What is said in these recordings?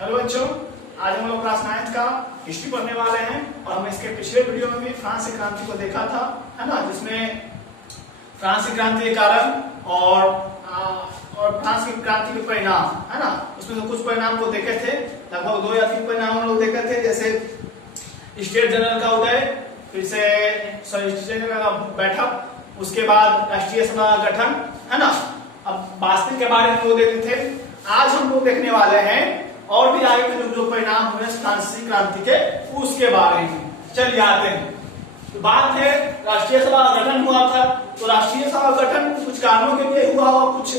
Hello बच्चों, आज हम लोग क्लास 9 का हिस्ट्री पढ़ने वाले हैं और हम इसके पिछले वीडियो में भी फ्रांस की क्रांति को देखा था, है ना, जिसमें फ्रांस की क्रांति के कारण और फ्रांस की क्रांति के परिणाम, है ना, उसमें तो कुछ परिणाम को देखे थे, लगभग 2 या 3 परिणाम हम लोग देखे थे, जैसे स्टेट जनरल का उदय, फिर से स्टेट जनरल का बैठक, उसके बाद राष्ट्रीय सभा का गठन, है ना। अब वास्तविक के बारे में वो देखे थे। आज हम लोग देखने वाले हैं और भी आगे के जो परिणाम हुए फ्रांसीसी क्रांति के, उसके बारे में। चलिए आते हैं। तो बात है राष्ट्रीय सभा का गठन हुआ था, तो राष्ट्रीय सभा का गठन कुछ कारणों के लिए हुआ होगा, कुछ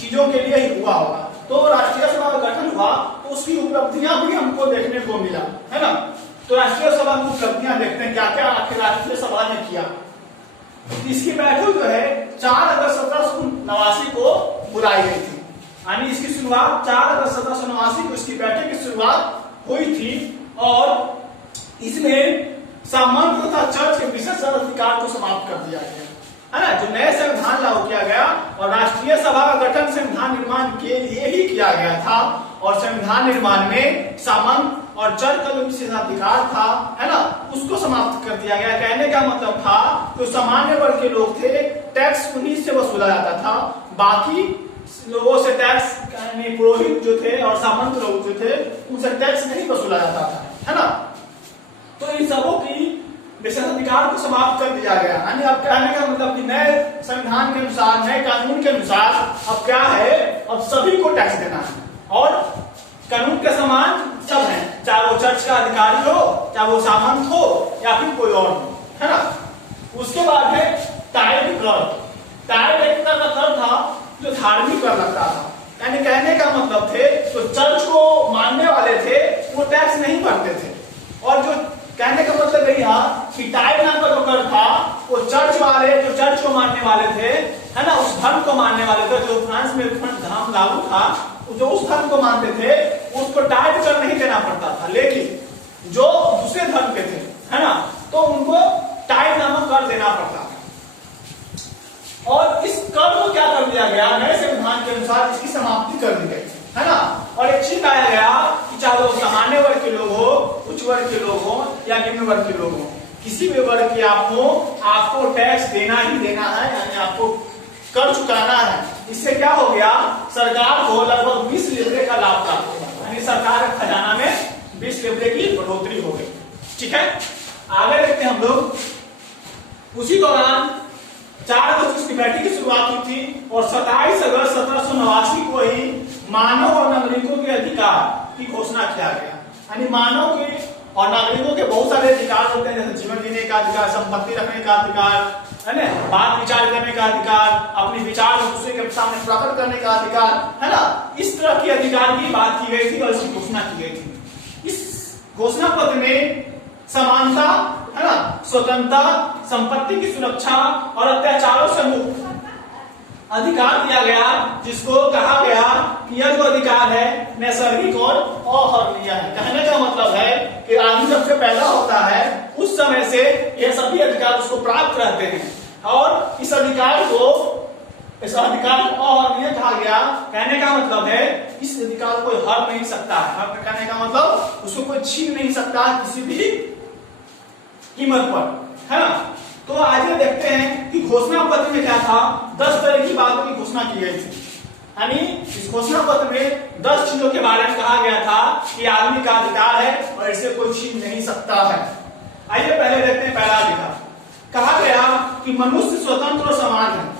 चीजों के लिए ही हुआ होगा। तो राष्ट्रीय सभा का गठन हुआ तो उसकी उपलब्धियां भी हमको देखने को मिला, है ना। तो राष्ट्रीय सभा की उपलब्धियां देखते हैं, क्या क्या आखिर राष्ट्रीय सभा ने किया। इसकी बैठक जो है 4 अगस्त 1789 को बुलाई गई थी, यानी इसकी शुरुआत 4 अगस्त 1789 को इसकी बैठक की शुरुआत हुई थी और इसमें सामंत तथा चर्च के विशेष अधिकार को समाप्त कर दिया गया, है ना। जो नए संविधान लागू किया गया और राष्ट्रीय सभा का गठन संविधान निर्माण के लिए ही किया गया था और संविधान निर्माण में सामंत और चर्च का जो विशेषाधिकार था, है ना, उसको समाप्त कर दिया गया। कहने का मतलब था जो सामान्य वर्ग के लोग थे टैक्स उन्हीं से वसूला जाता था, बाकी लोगों से टैक्स पुरोहित जो थे और सामंत लोग जो थे उनसे टैक्स नहीं वसूला जाता था, है ना। तो इन सबों की विशेषाधिकार को समाप्त कर दिया गया। यानी अब कहने का मतलब कि नए संविधान के अनुसार, नए कानून के अनुसार अब क्या है, अब सभी को टैक्स देना है और कानून के समान सब है, चाहे वो चर्च का अधिकारी हो, चाहे वो सामंत हो या फिर कोई और हो, है ना। उसके बाद है टाइड कर। टाइड एक तरह का कर था जो धार्मिक कर लगता था, यानी कहने का मतलब थे तो चर्च को मानने वाले थे वो टैक्स नहीं भरते थे, और जो कहने का मतलब यही था कि टाइड नाम का जो कर था वो चर्च वाले, जो चर्च को मानने वाले थे, है ना, उस धर्म को मानने वाले थे, जो फ्रांस में धर्म लागू था, जो उस धर्म को मानते थे उसको टाइड कर नहीं देना पड़ता था। लेकिन जो दूसरे धर्म के थे, है ना, तो उनको टाइड नामक कर देना पड़ता था। और इस कर को क्या कर दिया गया, नए संविधान के अनुसार इसकी समाप्ति कर दी गई, है ना। और एक चीज आया गया कि चाहे वो सामान्य वर्ग के लोग हो, उच्च वर्ग के लोग हो या निम्न वर्ग के लोग हो, किसी भी वर्ग के आपको टैक्स देना ही देना है, यानी आपको कर चुकाना है। इससे क्या हो गया, सरकार को लगभग 20 लिबरे का लाभ प्राप्त होगा, यानी सरकार के खजाना में 20 लिबरे की बढ़ोतरी हो गई। ठीक है, आगे देखते हैं हम लोग। उसी दौरान 4 अगस्त की बैठक की शुरुआत हुई थी और 27 अगस्त 1789 को ही मानव और नागरिकों के अधिकार की घोषणा किया गया। यानी मानव के और नागरिकों के बहुत सारे अधिकार होते हैं, जैसे जीवन जीने का अधिकार, संपत्ति रखने का अधिकार, है ना, बात विचार करने का अधिकार, अपने विचार को दूसरे के सामने प्रकट करने का अधिकार, है ना। इस तरह के अधिकार की बात की गई थी और इसकी घोषणा की गई थी। इस घोषणा पत्र में समानता, है ना, स्वतंत्रता, संपत्ति की सुरक्षा और अत्याचारों से मुक्त अधिकार दिया गया, जिसको कहा गया कि यह जो अधिकार है नैसर्गिक और अहर्निय है। कहने का मतलब है कि आदमी जब से पैदा होता है उस समय से यह सभी अधिकार उसको प्राप्त रहते हैं और इस अधिकार को अहर्निय कहा गया। कहने का मतलब है इस अधिकार को हर नहीं सकता है। हर कहने का मतलब उसको कोई छीन नहीं सकता किसी भी कीमत पर, है ना। तो आगे देखते हैं कि घोषणा पत्र में क्या था। 10 तरह की बातों की घोषणा की गई थी, यानी इस घोषणा पत्र में 10 चीजों के बारे में कहा गया था कि आदमी का अधिकार है और इसे कोई छीन नहीं सकता है। आइए पहले देखते हैं पहला अधिकार। कहा गया कि मनुष्य स्वतंत्र और समान है।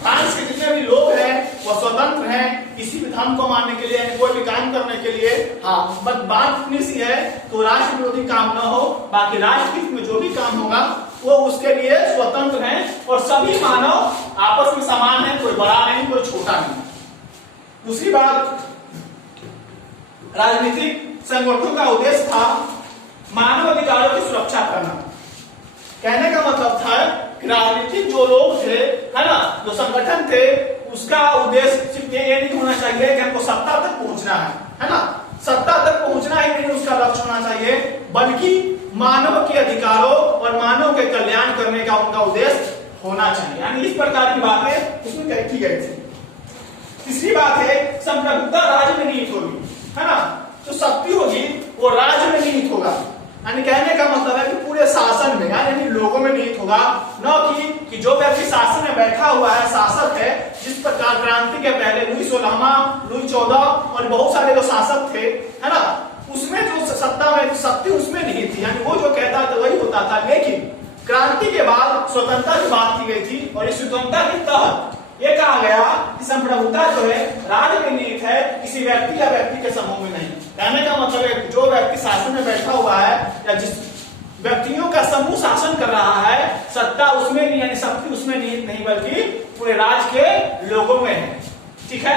फ्रांस के जितने भी लोग हैं वो स्वतंत्र हैं किसी भी धर्म को मानने के लिए, कोई भी काम करने के लिए। हाँ, बस बात इतनी सी है तो राष्ट्र विरोधी काम न हो, बाकी राष्ट्र हित में जो भी काम होगा वो उसके लिए स्वतंत्र हैं और सभी मानव आपस में समान है, कोई बड़ा नहीं कोई छोटा नहीं। दूसरी बात, राजनीतिक संगठनों का उद्देश्य था मानव अधिकारों की सुरक्षा करना। कहने का मतलब था कि राजनीतिक जो लोग थे, है ना, जो संगठन थे, उसका उद्देश्य सिर्फ ये नहीं होना चाहिए कि हमको सत्ता तक पहुंचना है ना, सत्ता तक पहुंचना ही नहीं उसका लक्ष्य होना चाहिए, बल्कि मानव के अधिकारों और मानव के कल्याण करने का उनका उद्देश्य होना चाहिए। यानी इस प्रकार की बातें उसमें की गई थी। तीसरी बात है संप्रभुता राज्य में निहित होगी, है ना। तो शक्ति और बहुत सारे जो शासक थे, है ना, उसमें जो सत्ता में शक्ति उसमें नहीं थी, यानी वो जो कहता था वही होता था। लेकिन क्रांति के बाद स्वतंत्रता की बात की गई थी और इस स्वतंत्रता के तहत ये कहा गया कि संप्रभुता जो है राज्य में निहित है, किसी व्यक्ति या व्यक्ति के समूह में नहीं। कहने का मतलब है जो व्यक्ति शासन में बैठा हुआ है या जिस व्यक्तियों का समूह शासन कर रहा है, सत्ता उसमें नहीं, यानी शक्ति उसमें निहित नहीं बल्कि पूरे राज्य के लोगों में है। ठीक है,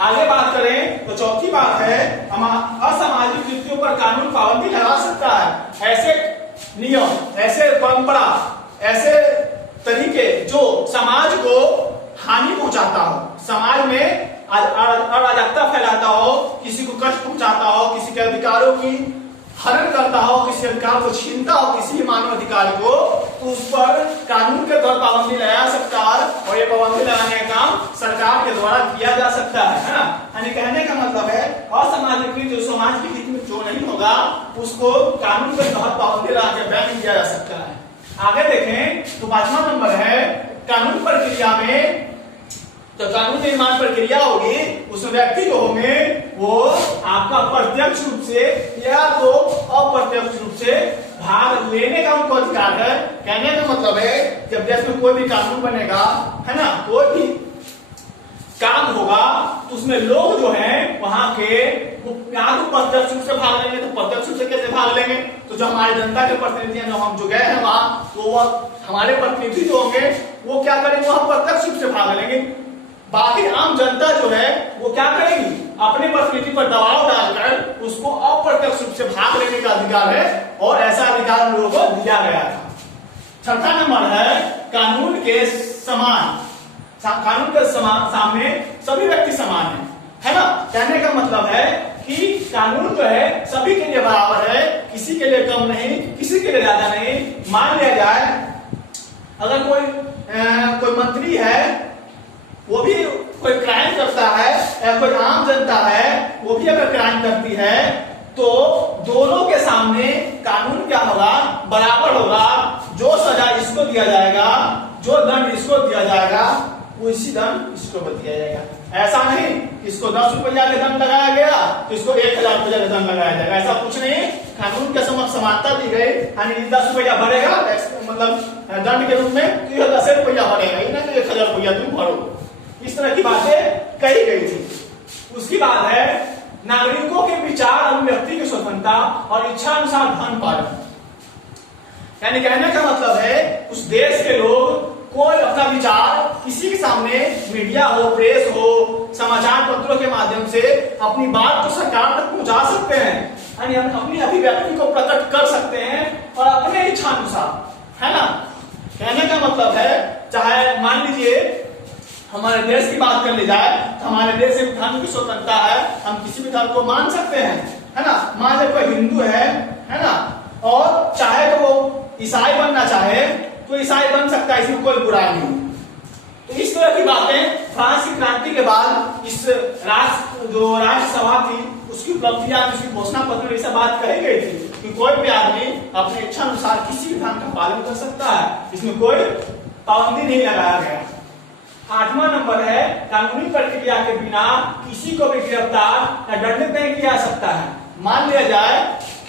आगे बात करें तो चौथी बात है असामाजिक कृत्यों पर कानून पाबंदी लगा सकता है। ऐसे नियम, ऐसे परंपरा, ऐसे तरीके जो समाज को हानि पहुंचाता हो, समाज में अराजकता फैलाता हो, किसी को कष्ट पहुंचाता हो, किसी के अधिकारों की हनन करता हो, किसी अधिकार को छीनता हो, किसी मानव अधिकार को, तो उस पर कानून के तौर पाबंदी लगा सकता है और ये पाबंदी लगाने का काम सरकार के द्वारा किया जा सकता है ना। यानी कहने का मतलब है असामाजिक जो समाज के हित में जो नहीं होगा उसको कानून के तहत पाबंदी लगा के बैन किया जा सकता है। आगे देखें तो 5वां नंबर है कानून प्रक्रिया में, तो कानून निर्माण प्रक्रिया होगी उसमें व्यक्ति जो होंगे वो आपका प्रत्यक्ष रूप से या तो अप्रत्यक्ष रूप से भाग लेने का उनको अधिकार है। कहने का मतलब है जब देश में कोई भी कानून बनेगा, है ना, कोई भी काम होगा तो उसमें लोग जो हैं वहां के या तो प्रत्यक्ष रूप से भाग लेंगे, तो प्रत्यक्ष रूप से कैसे भाग लेंगे, तो जो हमारे जनता के प्रतिनिधि हैं, हम जो गए हैं वहां, वो हमारे प्रतिनिधि जो होंगे वो क्या करेंगे, वहां प्रत्यक्ष रूप से भाग लेंगे। बाकी आम जनता जो है वो क्या करेगी, अपने प्रतिनिधि पर दबाव डालकर उसको अप्रत्यक्ष रूप से भाग लेने का अधिकार है और ऐसा अधिकार लोगों को दिया गया था। छठा नंबर है कानून के समान, कानून के सामने सभी व्यक्ति समान है ना। कहने का मतलब है कि कानून जो है सभी के लिए बराबर है, किसी के लिए कम नहीं, किसी के लिए ज्यादा नहीं। मान लिया जाए अगर कोई मंत्री है, वो भी कोई क्राइम करता है, या कोई आम जनता है वो भी अगर क्राइम करती है, तो दोनों के सामने कानून क्या होगा, बराबर होगा। जो सजा इसको दिया जाएगा, जो दंड इसको दिया जाएगा, वो इसी दंड इसको दिया जाएगा। ऐसा नहीं इसको 10 रुपया का दंड लगाया गया तो इसको 1000 रुपया का दंड लगाया जाएगा, ऐसा कुछ नहीं। कानून के समक्ष समानता दी गई, यानी 10 रुपया भरेगा मतलब दंड के रूप में, तो 10 रुपया भरेगा, नहीं 1000 रुपया तुम भरो। इस तरह की बातें कही गई थी। उसकी बात है नागरिकों के विचार अभिव्यक्ति की स्वतंत्रता और इच्छा अनुसार धन पालन। यानी कहने का मतलब है उस देश के लोग कोई अपना विचार किसी के सामने, मीडिया हो, प्रेस हो, समाचार पत्रों के माध्यम से अपनी बात को सरकार तक पहुंचा सकते हैं, यानी अपनी अभिव्यक्ति को प्रकट कर सकते हैं और अपने इच्छा अनुसार, है ना। कहने का मतलब है चाहे मान लीजिए हमारे देश की बात कर ली जाए तो हमारे देश में धर्म की स्वतंत्रता है, हम किसी भी धर्म को मान सकते हैं, है ना। मान लीजिए कोई हिंदू है ना, और चाहे तो वो ईसाई बनना चाहे तो ईसाई बन सकता है, इसमें कोई बुराई नहीं। तो इस तरह की बातें फ्रांस की क्रांति के बाद इस जो राज्यसभा थी उसकी उपलब्धियां, उसकी घोषणा पत्र में सब बात कही गई थी कि कोई भी आदमी अपने इच्छा अनुसार किसी भी धर्म का पालन कर सकता है, इसमें कोई पाबंदी नहीं लगाया गया। 8वां नंबर है कानूनी प्रक्रिया के बिना किसी को भी गिरफ्तार या दंडित नहीं किया जा सकता है। मान लिया जाए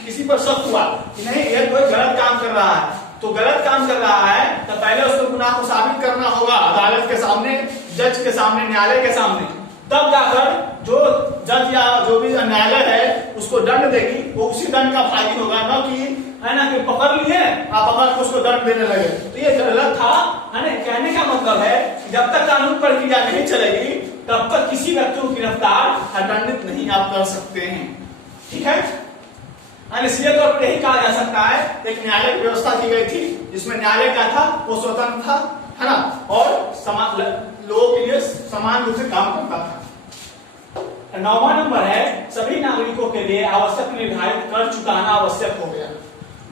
किसी पर शक हुआ कि नहीं ये कोई गलत काम कर रहा है, तो गलत काम कर रहा है तो पहले उसको गुनाह को साबित करना होगा अदालत के सामने, जज के सामने, न्यायालय के सामने, तब जाकर जो जज या जो भी न्यायालय है उसको दंड देगी, वो उसी दंड का भागी होगा, न कि है ना कि पकड़ लिए आप पकड़ के उसको दंड देने लगे, तो ये गलत था, है ना। कहने का मतलब है जब तक कानून प्रक्रिया नहीं चलेगी तब तक किसी व्यक्ति को गिरफ्तार या दंडित नहीं आप कर सकते हैं। ठीक है, सीधे तौर पर यही कहा जा सकता है एक न्यायालय की व्यवस्था की गई थी जिसमें न्यायालय क्या था, वो स्वतंत्र था, है ना, और लोगों के लिए समान रूप से काम करता था। 9वां नंबर है सभी नागरिकों के लिए आवश्यक निर्धारित कर चुकाना आवश्यक हो गया।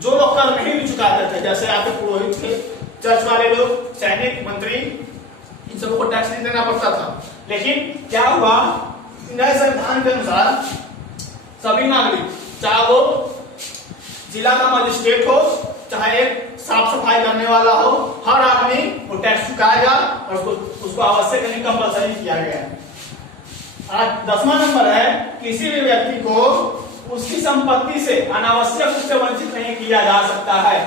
जो लोग कर नहीं भी चुकाते थे, जैसे आपके पुरोहित थे, चर्च वाले लोग, सैनिक, मंत्री, इन सबको टैक्स नहीं देना पड़ता था। लेकिन क्या हुआ, नए संविधान के अनुसार सभी नागरिक, चाहे वो जिला का मजिस्ट्रेट हो, चाहे एक साफ सफाई करने वाला हो, हर आदमी वो टैक्स चुकाएगा और उसको आवश्यक नहीं कंपलसरी किया गया है। 10वां नंबर है, किसी भी व्यक्ति को उसकी संपत्ति से अनावश्यक रूप से वंचित नहीं किया जा सकता है।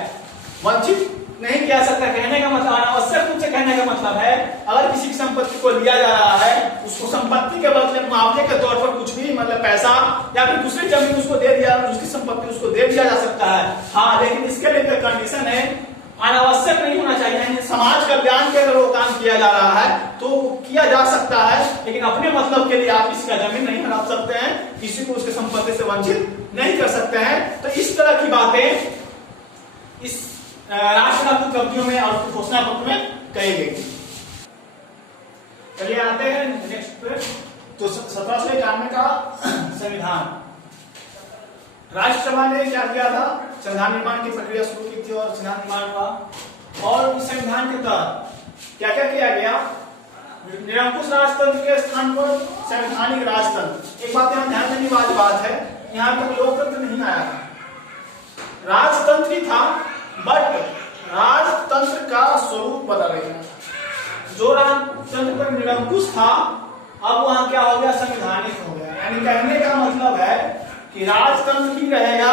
वंचित नहीं किया सकता कहने का मतलब, अनावश्यक रूप से कहने का मतलब है, अगर किसी की संपत्ति को लिया जा रहा है, उसको संपत्ति के बदले मुआवजे के तौर पर कुछ भी मतलब पैसा या फिर दूसरी जमीन उसको दे दिया, उसकी संपत्ति उसको दे दिया जा सकता है। हाँ, लेकिन इसके लिए कंडीशन है, अनावश्यक नहीं होना चाहिए। यानी समाज कल्याण के अगर वो काम किया जा रहा है तो किया जा सकता है, लेकिन अपने मतलब के लिए आप किसी का जमीन नहीं हड़प सकते हैं, किसी को उसके संपत्ति से वंचित नहीं कर सकते हैं। तो इस तरह की बातें इस राष्ट्रव्यापी उपलब्धियों में और घोषणा पत्र में कही गई। चलिए आते हैं नेक्स्ट पे। तो 1791 का संविधान, राज्यसभा ने क्या किया था, संविधान निर्माण की प्रक्रिया शुरू की थी और संविधान निर्माण हुआ। और इस संविधान के तहत क्या क्या किया गया, निरंकुश राजतंत्र के स्थान पर संवैधानिक राजतंत्र। एक बात यहाँ ध्यान देने वाली बात है, यहाँ तक लोकतंत्र नहीं आया था, राजतंत्र ही था, बट राजतंत्र का स्वरूप बदल गया। जो राजतंत्र पर निरंकुश था अब वहां क्या हो गया, संवैधानिक हो गया। यानी कहने का मतलब है कि राजतंत्र ही रहेगा,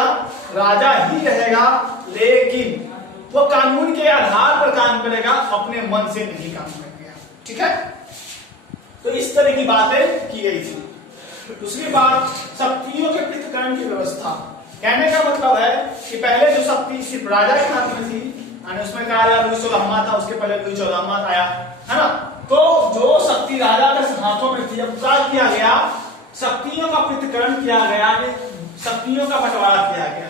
राजा ही रहेगा, लेकिन वो कानून के आधार पर काम करेगा, अपने मन से नहीं काम करेगा। ठीक है, तो इस तरह की बातें की गई थी। दूसरी बात, शक्तियों के पृथक्करण की व्यवस्था। कहने का मतलब है कि पहले जो शक्ति सिर्फ राजा के हाथ में थी, उसमें कहा जा लुई 16वां था, उसके पहले लुई 14वां आया, है ना। तो जो शक्ति राजा के हाथों में थी, अब क्या किया गया, शक्तियों का पृथक्करण किया गया, शक्तियों का बंटवारा किया गया।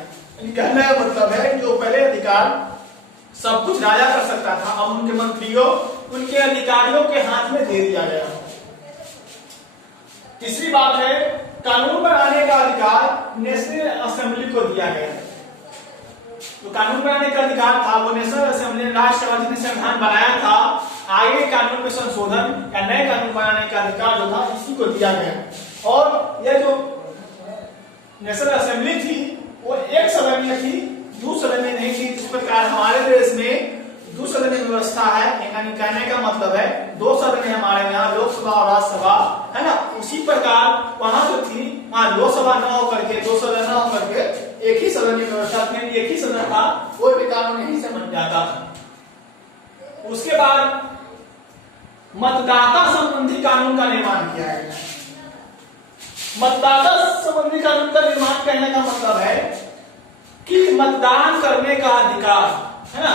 कहने का मतलब है जो पहले अधिकार सब कुछ राजा कर सकता था, अब उनके मंत्रियों, उनके अधिकारियों के हाथ में दे दिया गया। तीसरी बात है, कानून बनाने का अधिकार नेशनल असेंबली को दिया गया। तो कानून बनाने का अधिकार था वो नेशनल असेंबली, राज्यसभा जिसने संविधान बनाया था, आगे कानून में संशोधन या नए कानून बनाने का अधिकार जो था इसी को दिया गया। और यह जो नेशनल असेंबली थी वो एक सदनीय थी, दूसदनीय नहीं थी। जिस प्रकार हमारे देश में दूसदनीय व्यवस्था है, यानी कहने का मतलब है दो सदन है हमारे यहाँ, लोकसभा और राज्यसभा, है ना। उसी प्रकार वहां जो थी, वहां लोकसभा न होकर के, दो सदन न होकर के एक ही सदनीय व्यवस्था थी, एक ही सदन था, कोई भी कानून यहीं से बन जाता था। उसके बाद मतदाता संबंधी कानून का निर्माण किया गया। मतदाता संबंधी कानून का निर्माण कहने का मतलब है कि मतदान करने का अधिकार, है ना,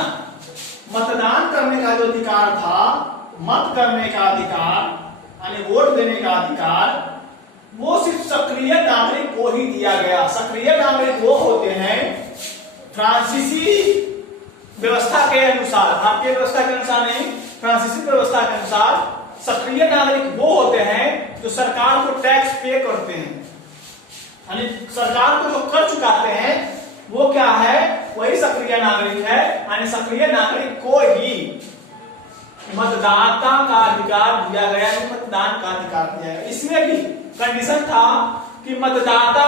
मतदान करने का जो अधिकार था, मत करने का अधिकार यानी वोट देने का अधिकार, वो सिर्फ सक्रिय नागरिक को ही दिया गया। सक्रिय नागरिक वो होते हैं फ्रांसीसी व्यवस्था के अनुसार, भारतीय व्यवस्था के अनुसार नहीं, फ्रांसीसी व्यवस्था के अनुसार सक्रिय नागरिक वो होते हैं जो सरकार को टैक्स पे करते हैं, यानी सरकार को जो कर चुकाते हैं वो क्या है, वही सक्रिय नागरिक है। यानी सक्रिय नागरिक को ही मतदाता का अधिकार दिया गया, मतदान का अधिकार दिया गया। इसमें भी कंडीशन था कि मतदाता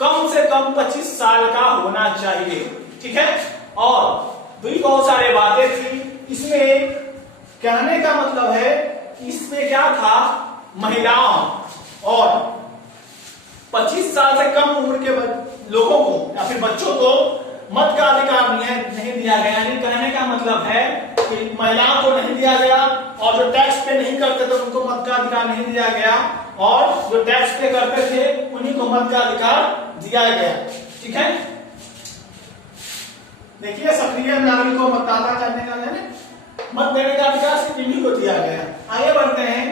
कम से कम 25 साल का होना चाहिए। ठीक है, और भी बहुत सारे बातें थी इसमें। कहने का मतलब है इसमें क्या था, महिलाओं और 25 साल से कम उम्र के लोगों को या फिर बच्चों को मत का अधिकार नहीं दिया गया। यानी कहने का मतलब है कि महिलाओं को नहीं दिया गया, और जो टैक्स पे नहीं करते थे उनको मत का अधिकार नहीं दिया गया, और जो टैक्स पे करते थे उन्हीं को मत का अधिकार दिया गया। ठीक है, देखिए सक्रिय नागरिक को मतदाता करने का, मत देने का अधिकार सिर्फ इन्हीं को दिया गया। आगे बढ़ते हैं।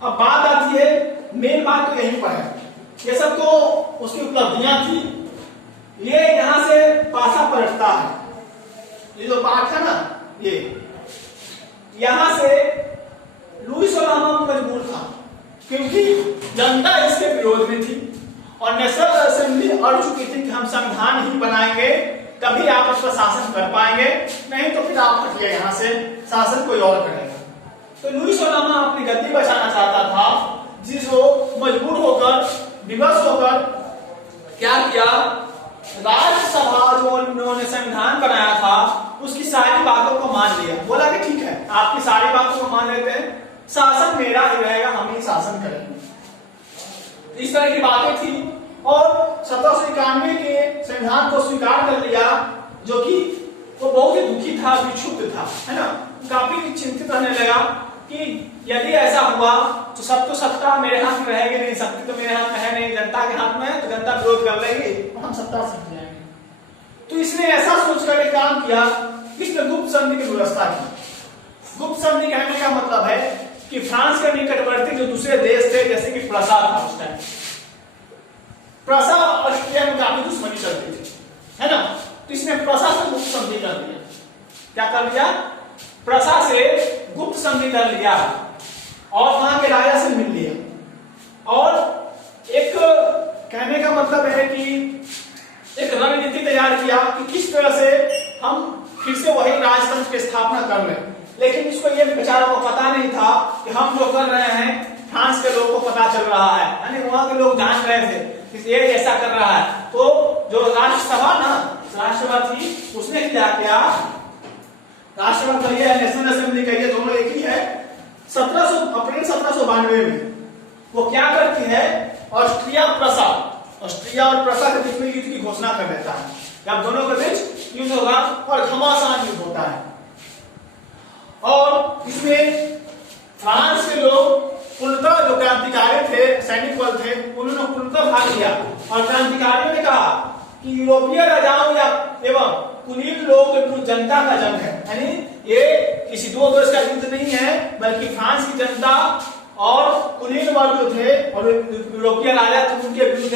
अब बात आती है, मेन बात तो यहीं पर है, ये सब तो उसकी उपलब्धियां थी। ये यहां से पासा पलटता है, ये जो पाठ है ना, ये यहां से लुई 16वां मजबूर था क्योंकि जनता इसके विरोध में थी और नेशनल असेंबली अड़ चुकी थी कि हम संविधान ही बनाएंगे, तभी आप उस पर शासन कर पाएंगे, नहीं तो फिर आप हटिए यहाँ से, शासन कोई और करेगा। तो लुई 16वां अपनी गद्दी बचाना चाहता था, जिसको मजबूर होकर, विवश होकर क्या किया, राज्यसभा जो उन्होंने संविधान बनाया था उसकी सारी बातों को मान लिया। बोला कि ठीक है, आपकी सारी बातों को मान लेते हैं, शासन मेरा ही रहेगा, हम ही शासन करेंगे। इस तरह की बातें थी और 1791 के संविधान को स्वीकार कर लिया, जो कि वो बहुत ही दुखी था, विक्षुब्ध था, है ना। काफी चिंतित रहने लगा कि यदि ऐसा हुआ तो सब तो सत्ता मेरे हाथ में रहेगी नहीं, शक्ति तो मेरे हाथ में है नहीं, जनता के हाथ में है, तो जनता विरोध कर लेगी और हम सत्ता से हट जाएंगे। तो इसने ऐसा सोचकर एक काम किया, इसने गुप्त संधि की व्यवस्था की। गुप्त संधि कहने का मतलब है कि फ्रांस के निकटवर्ती जो दूसरे देश थे, जैसे कि प्रसा था उस टाइम, प्रसा और ऑस्ट्रिया में काफी दुश्मनी चलती थी, है ना। तो इसने प्रसा से गुप्त संधि कर दिया। क्या कर दिया? प्रसा से गुप्त संधि कर लिया और वहां के राजा से मिल लिया। और एक कहने का मतलब है कि एक रणनीति तैयार किया कि किस तरह से हम फिर से वही राजतंत्र की स्थापना कर लें। लेकिन इसको ये बेचारा को पता नहीं था कि हम जो कर रहे हैं फ्रांस के लोगों को पता चल रहा है, यानी वहां के लोग जान रहे थे कि ये ऐसा कर रहा है। तो जो राष्ट्रसभा ना, राष्ट्रसभा थी, उसने क्या किया, राष्ट्रसभा कहिए या नेशनल असेंबली कहिए, दोनों एक ही है। अप्रैल 1792 में वो क्या करती है, ऑस्ट्रिया और प्रसा के बीच में युद्ध की घोषणा कर देता है। जब दोनों के बीच युद्ध होगा और घमासान युद्ध होता है, और इसमें फ्रांस के लोग पूर्णतः जो क्रांतिकारी थे, सैनिक बल थे, उन्होंने पूर्णतः भाग लिया। और क्रांतिकारियों ने कहा कि यूरोपीय राजाओं या एवं कुलीन लोगों के विरुद्ध जनता का जंग है, यानी ये किसी दो देश का युद्ध नहीं है, बल्कि फ्रांस की जनता और कुलीन वर्ग जो थे और यूरोपीय राजा थे, उनके विरुद्ध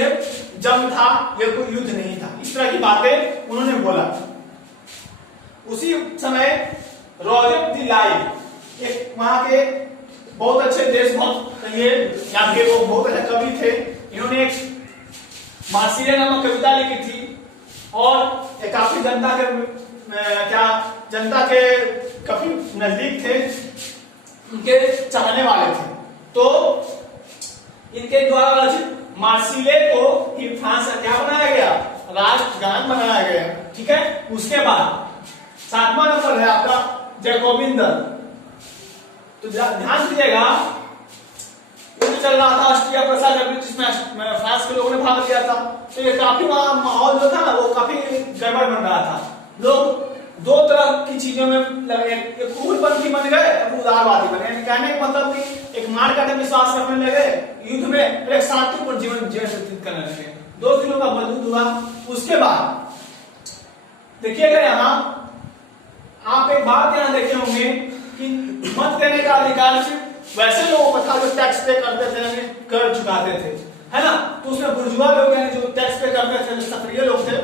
जंग था, ये कोई युद्ध नहीं था। इस तरह की बातें उन्होंने बोला। उसी समय रॉजर दी लाई एक वहां के बहुत अच्छे देशभक्त कहिए या फिर वो बहुत अच्छे कवि थे, इन्होंने एक मार्सिलिया नामक कविता लिखी थी और ये काफी जनता के काफी नजदीक थे, उनके चाहने वाले थे। तो इनके द्वारा रचित मार्सिले को ही फ्रांस का क्या बनाया गया, राष्ट्रगान बनाया गया। ठीक है। उसके बाद 7वां नंबर है आपका जैकोबिन दल। तो ध्यान दीजिएगा, युद्ध चल रहा था ऑस्ट्रिया प्रसा के बीच, जिसमें फ्रांस के लोगों ने भाग लिया था। तो ये काफी वहां माहौल जो था ना, वो काफी गड़बड़ बन रहा था। लोग दो तरह की चीजों में लगे, एक उग्रपंथी बन गए, उदारवादी बने। कहने का मतलब कि एक मार काटे विश्वास रखने लगे युद्ध में, एक शांतिपूर्ण जीवन व्यतीत करने लगे। 2 दिनों का युद्ध हुआ। उसके बाद देखिएगा यहाँ आप एक बात यहाँ देखे होंगे कि मत देने का अधिकार सिर्फ वैसे लोगों को था जो टैक्स पे करते थे, कर चुकाते थे, है ना। तो उसमें बुर्जुआ लोग यानी जो टैक्स पे करते थे, जो सक्रिय लोग थे,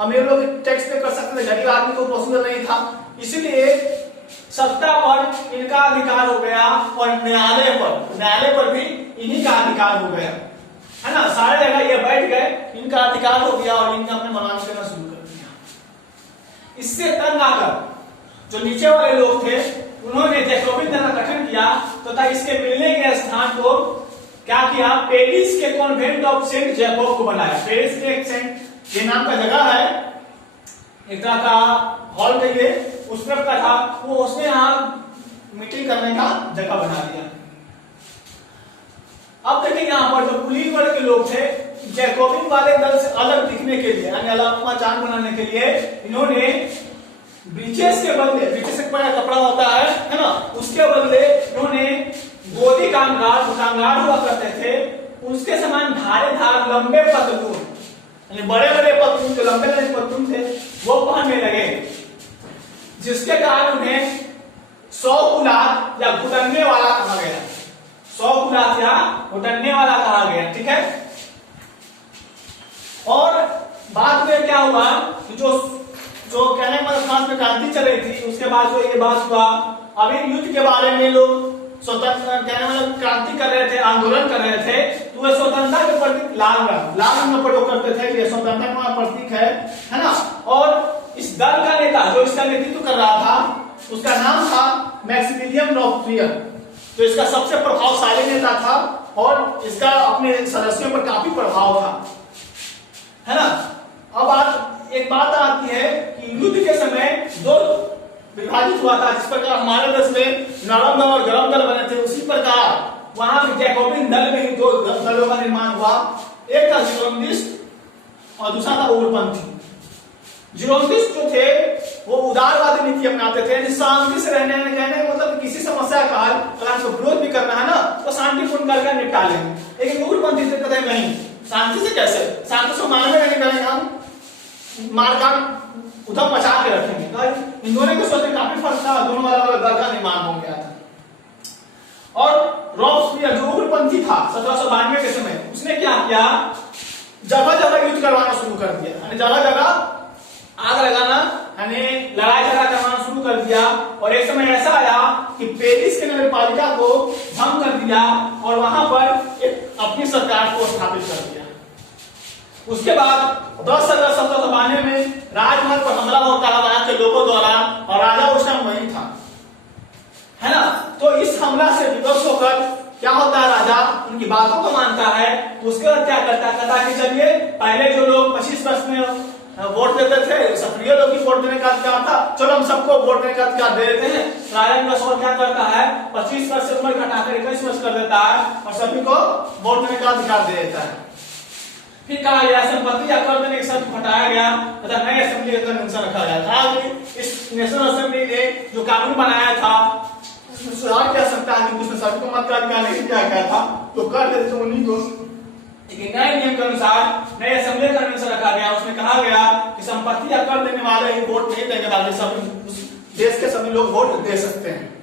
अमीर लोग टैक्स पे कर सकते थे, गरीब आदमी को पॉसिबल नहीं था। इसीलिए सत्ता पर इनका अधिकार हो गया और न्यायालय पर भी इन्हीं का अधिकार हो गया, है ना। सारे जगह ये बैठ गए, इनका अधिकार हो गया और इनका अपने मनमानी करना शुरू कर दिया। इससे तंग आकर जो नीचे वाले लोग थे, उन्होंने जैकोबिन दल का गठन किया तथा इसके मिलने के स्थान को क्या किया, पेरिस के कॉन्वेंट ऑफ सेंट जैकोब को बनाया। पेरिस के एक सेंट ये नाम का जगह है, एक तरह का हॉल कहिए, उस तरफ का था वो, उसने यहाँ मीटिंग करने का जगह बना दिया। अब देखिए यहाँ पर जो कुलीन वर्ग के लोग थे, जैकोबिन वाले दल से अलग दिखने के लिए, यानी अलग पहचान बनाने के लिए, इन्होंने ब्रीचेस के बदले, ब्रीचेस एक बड़ा कपड़ा होता है ना, उसके बदले इन्होंने गोदी कामगार हुआ करते थे, उसके समान धारेदार लंबे पतलून, यानी बड़े बड़े पतलून, जो लंबे लंबे पतलून थे वो पहनने लगे, जिसके कारण उन्हें 100 कुलात या घुटने वाला कहा गया। 100 कुलात या घुटने वाला कहा गया। ठीक है। और बाद में क्या हुआ कि जो कहने का मतलब फ्रांस में क्रांति चल रही थी, उसके बाद जो ये बात हुआ, अभी युद्ध के बारे में लोग स्वतंत्र कहने मतलब क्रांति कर रहे थे, आंदोलन कर रहे थे, तो वे स्वतंत्रता के प्रतीक लाल रंग में प्रयोग करते थे, ये स्वतंत्रता का प्रतीक है ना। और इस दल का नेता जो इसका नेतृत्व कर रहा था, उसका नाम था मैक्सिमिलियन रॉबespierre, तो इसका सबसे प्रभावशाली नेता था और इसका अपने सदस्यों पर काफी प्रभाव था, है ना। अब एक बात आती है कि युद्ध के समय 2 विभाजित हुआ था। जिस प्रकार हमारे देश में नरम दल और गरम दल बने थे, उसी प्रकार वहां भी जैकोबिन दल में ही दो दलों का निर्माण हुआ, एक था जिरोंदिस्ट और दूसरा था उग्रपंथी। जिरोंदिस्ट जो थे वो उदारवादी नीति अपनाते थे, शांति से रहने कहने मतलब किसी समस्या का हल अगर हमको विरोध भी करना है ना तो शांतिपूर्ण करके निपटा लेंगे। लेकिन उग्रपंथी से कहते नहीं, शांति से कैसे, शांति से मानवे नहीं करेंगे, हम मारकाट उधम मचा के रखेंगे। तो इन दोनों के सोच में काफी फर्क था, दोनों अलग अलग दल का निर्माण हो गया था। और रॉबस्पियर जो उग्रपंथी था 1792 के समय, उसने क्या किया, जगह जगह युद्ध करवाना शुरू कर दिया, यानी जगह जगह आग लगाना यानी लड़ाई झगड़ा करवाना शुरू कर दिया। और एक समय ऐसा आया कि पेरिस के नगरपालिका को भंग कर दिया और वहां पर एक अपनी सरकार को स्थापित कर दिया। उसके बाद 10 अगस्त 1792 में राजमहल पर हमला होता है वहां के लोगों द्वारा, और राजा उस टाइम वही था, है ना। तो इस हमला से विवश होकर क्या होता है, राजा उनकी बातों को मानता है। उसके बाद क्या करता है, कहता कि चलिए पहले जो लोग 25 वर्ष में वोट देते थे, सक्रिय लोग ही वोट देने का अधिकार था, चलो हम सबको वोट देने का अधिकार दे देते हैं। राजा इंग्लिश क्या करता है, 25 वर्ष से उम्र घटाकर 21 वर्ष कर देता है और सभी को वोट देने का अधिकार दे देता है। फिर कहा गया संपत्ति या कर देने के शर्त हटाया गया तथा नई असेंबली का कन्वेंशन रखा गया था। इस नेशनल असेंबली ने जो कानून बनाया था उसमें सुधार किया सकता है, उसमें सभी को मत का अधिकार नहीं दिया गया था, तो कर देते थे उन्हीं को। लेकिन नए नियम के अनुसार नए असेंबली कन्वेंशन रखा गया, उसमें कहा गया कि संपत्ति या कर देने वाले ही वोट नहीं देंगे, बाकी सभी देश के सभी लोग वोट दे सकते हैं।